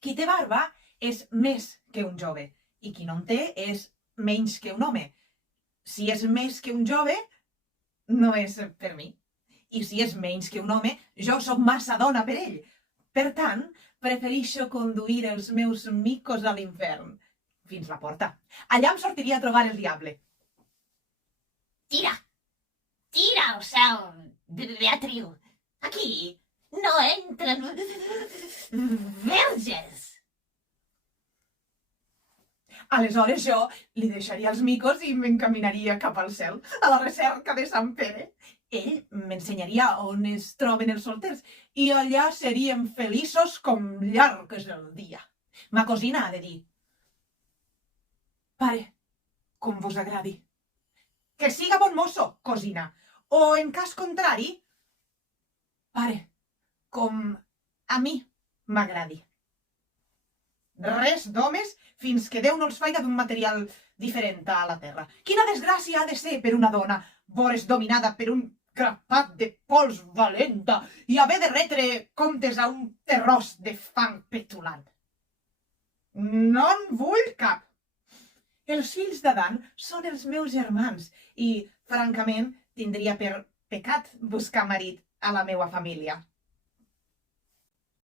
Qui té barba és més que un jove i qui no en té és menys que un home. Si és més que un jove, no és per mi. I si és menys que un home, jo sóc massa dona per ell. Per tant, prefereixo conduir els meus micos a l'infern. Fins la porta. Allà em sortiria a trobar el diable. Tira! Tira, o cel, Beatriu! Aquí no entren verges! Aleshores jo li deixaria els micos i m'encaminaria cap al cel, a la recerca de Sant Pere. Ell m'ensenyaria on es troben els solters i allà seríem feliços com llarg és el dia. Ma cosina ha de dir: pare, com vos agradi. Que siga bon mosso, cosina. O, en cas contrari, pare, com a mi m'agradi. Res d'homes fins que Déu no els faiga d'un material diferent a la terra. Quina desgràcia ha de ser per una dona veure's dominada per un grapat de pols valenta i haver de retre comptes a un terròs de fang petulant. No en vull cap. Els fills d'Adam són els meus germans i, francament, tindria per pecat buscar marit a la meua família.